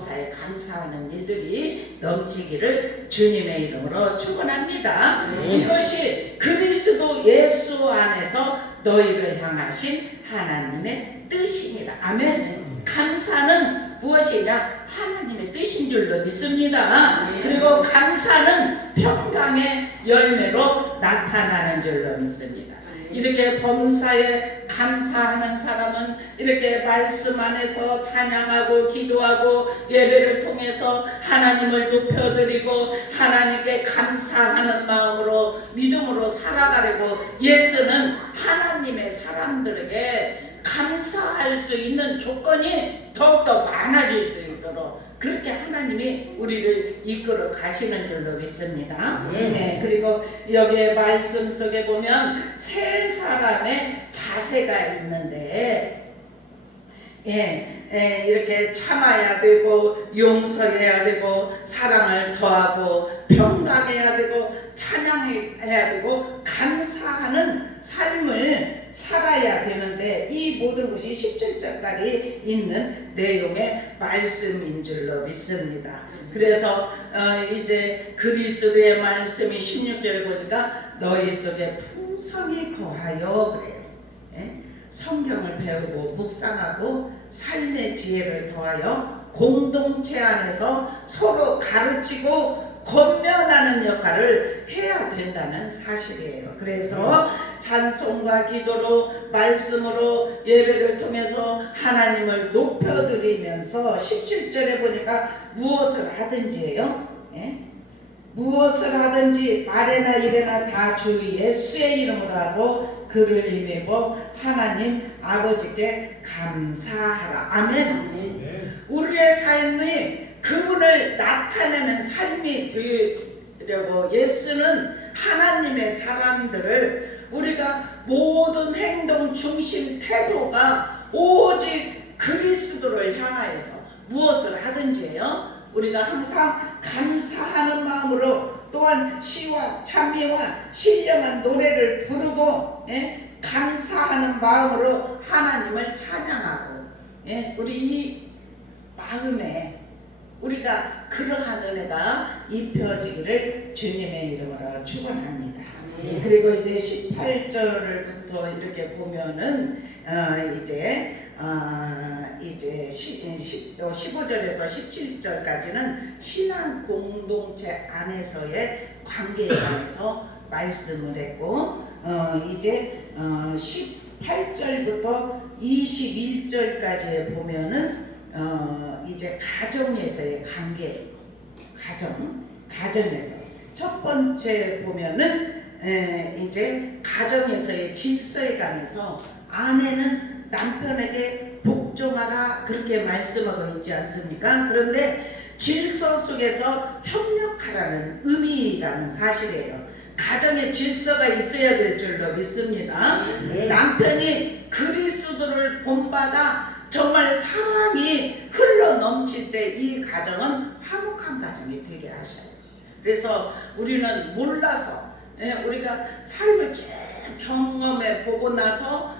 사에 감사하는 일들이 넘치기를 주님의 이름으로 축원합니다. 이것이 그리스도 예수 안에서 너희를 향하신 하나님의 뜻입니다. 아멘. 감사는 무엇이냐? 하나님의 뜻인 줄로 믿습니다. 그리고 감사는 평강의 열매로 나타나는 줄로 믿습니다. 이렇게 범사에 감사하는 사람은 이렇게 말씀 안에서 찬양하고 기도하고 예배를 통해서 하나님을 높여드리고 하나님께 감사하는 마음으로 믿음으로 살아가려고 예수는 하나님의 사람들에게 감사할 수 있는 조건이 더욱더 많아질 수 있도록 그렇게 하나님이 우리를 이끌어 가시는 줄로 믿습니다. 네, 그리고 여기에 말씀 속에 보면 세 사람의 자세가 있는데 이렇게 참아야 되고 용서해야 되고 사랑을 더하고 평강해야 되고 찬양해야 되고 감사하는 삶을 살아야 되는데 이 모든 것이 17절까지 있는 내용의 말씀인 줄로 믿습니다. 그래서 이제 그리스도의 말씀이 16절에 보니까 너희 속에 풍성히 거하여 그래요. 성경을 배우고 묵상하고 삶의 지혜를 더하여 공동체 안에서 서로 가르치고 권면하는 역할을 해야 된다는 사실이에요. 그래서 찬송과 기도로 말씀으로 예배를 통해서 하나님을 높여드리면서 17절에 보니까 무엇을 하든지예요. 무엇을 하든지 말에나 일에나 다 주 예수의 이름으로 하고 그를 힘입어 하나님 아버지께 감사하라. 아멘. 우리의 삶이 그분을 나타내는 삶이 되려고 예수는 하나님의 사람들을 우리가 모든 행동 중심 태도가 오직 그리스도를 향하여서 무엇을 하든지요 우리가 항상 감사하는 마음으로 또한 시와 찬미와 신령한 노래를 부르고 감사하는 마음으로 하나님을 찬양하고 우리 이 마음에 우리가 그러한 은혜가 입혀지기를 주님의 이름으로 축원합니다. 그리고 이제 18절부터 이렇게 보면은 이제 15절에서 17절까지는 신앙 공동체 안에서의 관계에 관해서 말씀을 했고 이제 18절부터 21절까지 보면은 이제 가정에서의 관계, 가정에서 첫 번째 보면은 이제 가정에서의 질서에 관해서 아내는 남편에게 복종하라 그렇게 말씀하고 있지 않습니까? 그런데 질서 속에서 협력하라는 의미라는 사실이에요. 가정에 질서가 있어야 될 줄로 믿습니다. 남편이 그리스도를 본받아 정말 사랑이 흘러 넘칠 때 이 가정은 화목한 가정이 되게 하셔요. 그래서 우리는 몰라서 우리가 삶을 쭉 경험해 보고 나서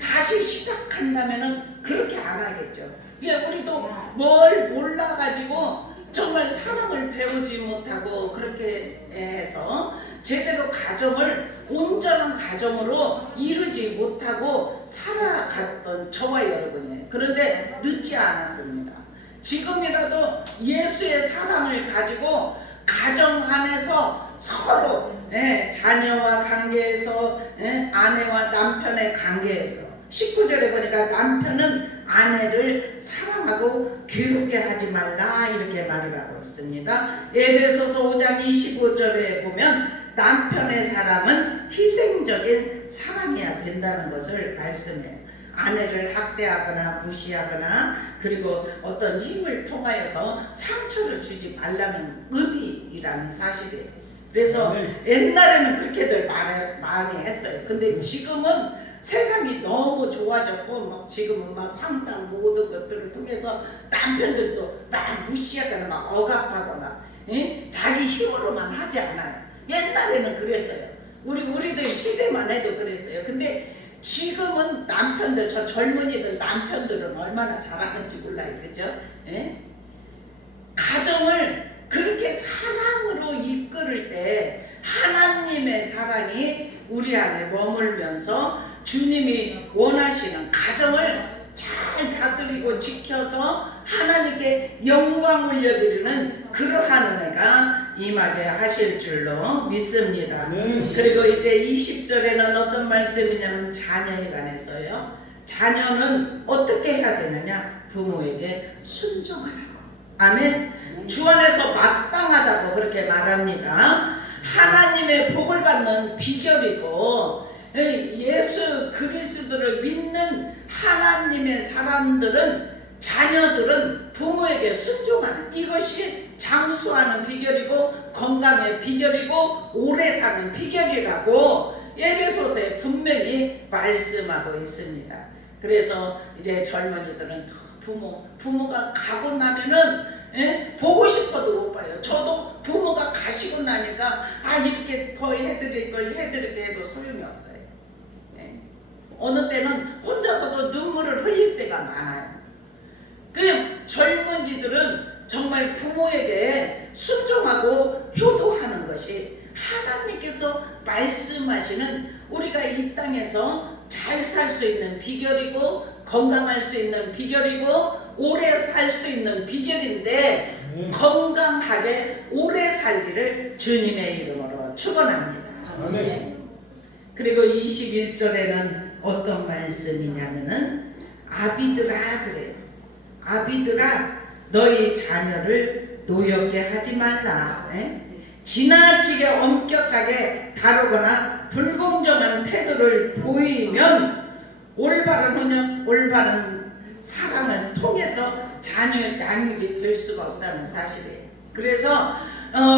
다시 시작한다면은 그렇게 안 하겠죠. 우리도 뭘 몰라가지고 정말 사랑을 배우지 못하고 그렇게 해서 제대로 가정을 온전한 가정으로 이루지 못하고 살아갔던 저와 여러분이에요. 그런데 늦지 않았습니다. 지금이라도 예수의 사랑을 가지고 가정 안에서 서로 자녀와 관계에서 아내와 남편의 관계에서 19절에 보니까 남편은 아내를 사랑하고 괴롭게 하지 말라 이렇게 말을 하고 있습니다. 에베소서 5장 25절에 보면 남편의 사랑은 희생적인 사랑이어야 된다는 것을 말씀해요. 아내를 학대하거나 무시하거나 그리고 어떤 힘을 통하여서 상처를 주지 말라는 의미라는 사실이에요. 그래서 옛날에는 그렇게들 많이 했어요. 근데 지금은 세상이 너무 좋아졌고 지금은 상당 모든 것들을 통해서 남편들도 막 무시하거나 막 억압하거나 자기 힘으로만 하지 않아요. 옛날에는 그랬어요. 우리들 시대만 해도 그랬어요. 근데 지금은 남편들, 저 젊은이들 남편들은 얼마나 잘하는지 몰라요. 그죠? 예? 가정을 그렇게 사랑으로 이끌을 때 하나님의 사랑이 우리 안에 머물면서 주님이 원하시는 가정을 잘 다스리고 지켜서 하나님께 영광 올려드리는 그러한 은혜가 임하게 하실 줄로 믿습니다. 그리고 이제 20절에는 어떤 말씀이냐면 자녀에 관해서요. 자녀는 어떻게 해야 되느냐? 부모에게 순종하라고. 아멘. 주 안에서 마땅하다고 그렇게 말합니다. 하나님의 복을 받는 비결이고 예수 그리스도를 믿는 하나님의 사람들은 자녀들은 부모에게 순종하는 이것이 장수하는 비결이고 건강의 비결이고 오래 사는 비결이라고 에베소서에 분명히 말씀하고 있습니다. 그래서 이제 젊은이들은 부모가 가고 나면은 보고 싶어도 못 봐요. 저도 부모가 가시고 나니까 이렇게 더 해드릴 걸 해드릴게 해도 소용이 없어요. 어느 때는 혼자서도 눈물을 흘릴 때가 많아요. 그 젊은이들은 정말 부모에게 순종하고 효도하는 것이 하나님께서 말씀하시는 우리가 이 땅에서 잘 살 수 있는 비결이고 건강할 수 있는 비결이고 오래 살 수 있는 비결인데 건강하게 오래 살기를 주님의 이름으로 축원합니다. 그리고 21절에는 어떤 말씀이냐면은 아비들아 그래요. 아비들아 너희 자녀를 노엽게 하지 말라. 지나치게 엄격하게 다루거나 불공정한 태도를 보이면 올바른 혼연, 올바른 사랑을 통해서 자녀의 양육이 될 수가 없다는 사실이에요. 그래서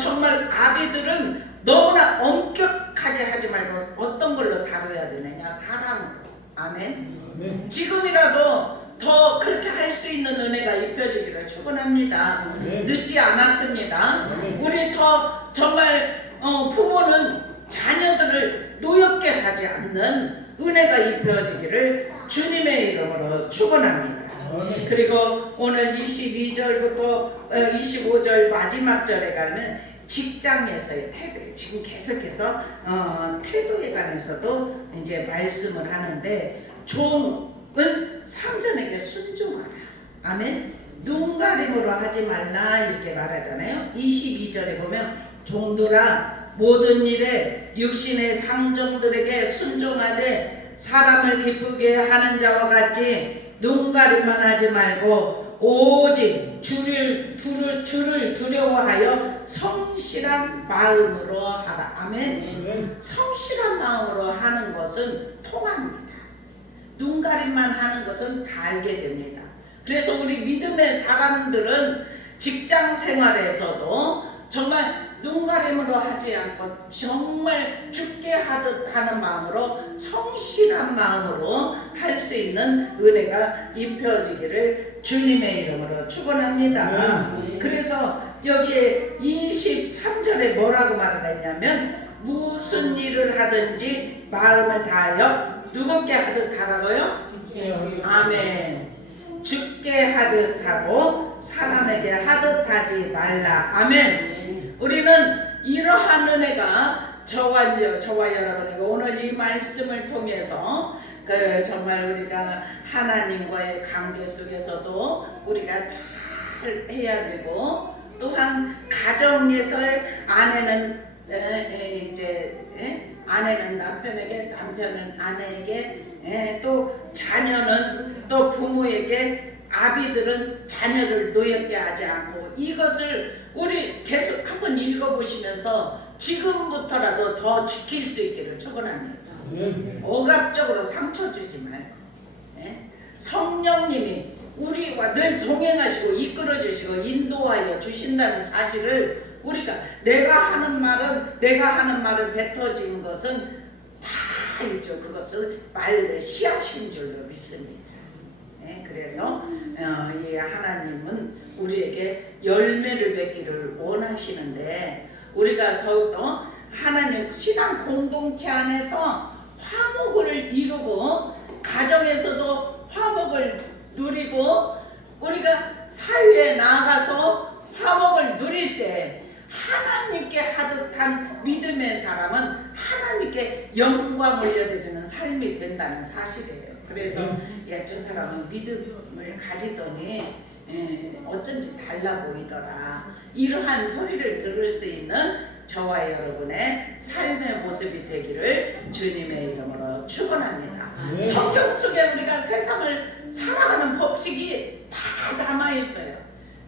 정말 아비들은 너무나 엄격하게 하지 말고 어떤 걸로 다뤄야 되느냐? 사랑으로. 아멘. 지금이라도 더 그렇게 할 수 있는 은혜가 입혀지기를 축원합니다. 늦지 않았습니다. 우리 더 정말 부모는 자녀들을 노엽게 하지 않는 은혜가 입혀지기를 주님의 이름으로 축원합니다. 그리고 오늘 22절부터 25절 마지막 절에 가면 직장에서의 태도, 지금 계속해서 태도에 관해서도 이제 말씀을 하는데 종은 상전에게 순종하라. 아멘. 눈가림으로 하지 말라 이렇게 말하잖아요. 22절에 보면 종들아 모든 일에 육신의 상정들에게 순종하되 사람을 기쁘게 하는 자와 같이 눈가림만 하지 말고 오직 주를 두려워하여 성실한 마음으로 하라. 아멘. 성실한 마음으로 하는 것은 통합니다. 눈가림만 하는 것은 달게 됩니다. 그래서 우리 믿음의 사람들은 직장 생활에서도 정말 눈가림으로 하지 않고 정말 죽게 하듯 하는 마음으로 성실한 마음으로 할 수 있는 은혜가 입혀지기를 주님의 이름으로 축원합니다. 그래서 여기에 23절에 뭐라고 말을 했냐면 무슨 일을 하든지 마음을 다하여 누구께 하듯 하라고요? 아멘. 죽게 하듯 하고 사람에게 하듯 하지 말라. 아멘. 우리는 이러한 은혜가 저와 여러분에게 오늘 이 말씀을 통해서 정말 우리가 하나님과의 관계 속에서도 우리가 잘 해야 되고 또한 가정에서의 아내는 아내는 남편에게, 남편은 아내에게, 또 자녀는 또 부모에게, 아비들은 자녀를 노엽게 하지 않고 이것을 우리 계속 한번 읽어보시면서 지금부터라도 더 지킬 수 있기를 축원합니다. 억압적으로 상처 주지 말고 성령님이 우리와 늘 동행하시고 이끌어 주시고 인도하여 주신다는 사실을 우리가 내가 하는 말을 뱉어진 것은 다 알죠. 그것을 말의 씨앗인 줄로 믿습니다. 그래서 이 하나님은 우리에게 열매를 맺기를 원하시는데 우리가 더욱더 하나님 신앙 공동체 안에서 화목을 이루고 가정에서도 화목을 누리고 우리가 사회에 나가서 화목을 누릴 때 하나님께 하듯한 믿음의 사람은 하나님께 영광 올려드리는 삶이 된다는 사실이에요. 그래서 저 사람은 믿음을 가지더니 어쩐지 달라 보이더라. 이러한 소리를 들을 수 있는 저와 여러분의 삶의 모습이 되기를 주님의 이름으로 축원합니다. 성경 속에 우리가 세상을 살아가는 법칙이 다 담아 있어요.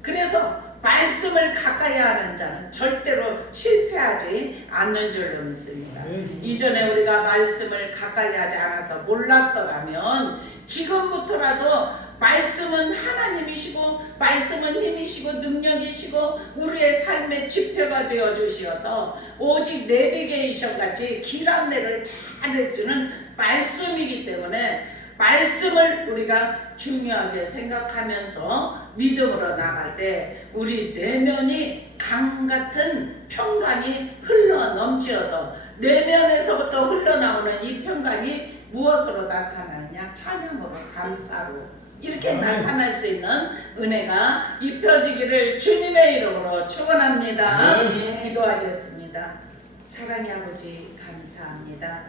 그래서 말씀을 가까이 하는 자는 절대로 실패하지 않는 줄로 믿습니다. 이전에 우리가 말씀을 가까이 하지 않아서 몰랐더라면 지금부터라도 말씀은 하나님이시고 말씀은 힘이시고 능력이시고 우리의 삶의 지표가 되어 주시어서 오직 내비게이션 같이 길 안내를 잘 해주는 말씀이기 때문에 말씀을 우리가 중요하게 생각하면서 믿음으로 나갈 때 우리 내면이 강같은 평강이 흘러 넘치어서 내면에서부터 흘러나오는 이 평강이 무엇으로 나타나느냐? 찬양으로 감사로 이렇게 나타날 수 있는 은혜가 입혀지기를 주님의 이름으로 축원합니다. 기도하겠습니다. 사랑의 아버지 감사합니다.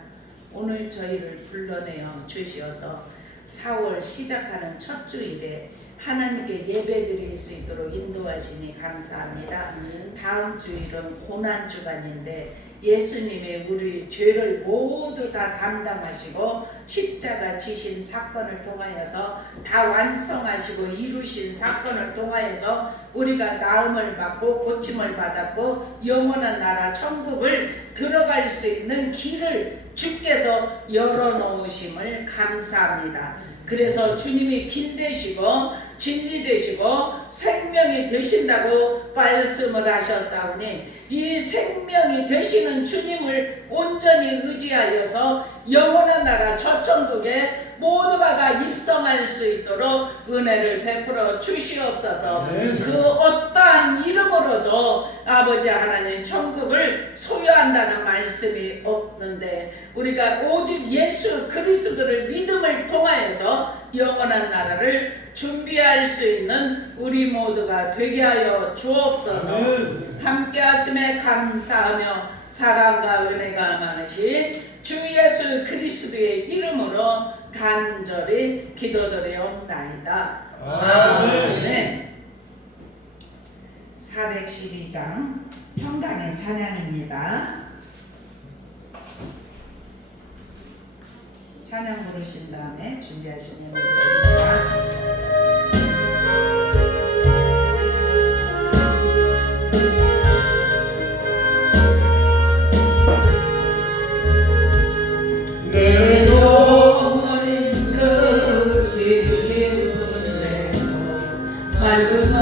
오늘 저희를 불러내어 주시어서 4월 시작하는 첫 주일에 하나님께 예배드릴 수 있도록 인도하시니 감사합니다. 다음 주일은 고난주간인데 예수님이 우리 죄를 모두 다 담당하시고 십자가 지신 사건을 통하여서 다 완성하시고 이루신 사건을 통하여서 우리가 나음을 받고 고침을 받았고 영원한 나라 천국을 들어갈 수 있는 길을 주께서 열어놓으심을 감사합니다. 그래서 주님이 길 되시고 진리 되시고 생명이 되신다고 말씀을 하셨사오니 이 생명이 되시는 주님을 온전히 의지하여서 영원한 나라 저천국에 모두가 다 입성할 수 있도록 은혜를 베풀어 주시옵소서. 그 어떠한 이름으로도 아버지 하나님 천국을 소유한다는 말씀이 없는데 우리가 오직 예수 그리스도를 믿음을 통하여서 영원한 나라를 준비할 수 있는 우리 모두가 되게 하여 주옵소서. 함께 하심에 감사하며 사랑과 은혜가 많으신 주 예수 그리스도의 이름으로 간절히 기도드리옵나이다. 아멘. 412장 평강의 찬양입니다. 찬양 부르신 다음에 준비하시면 됩니다. 내 영혼이 그 길을 끝내서 맑은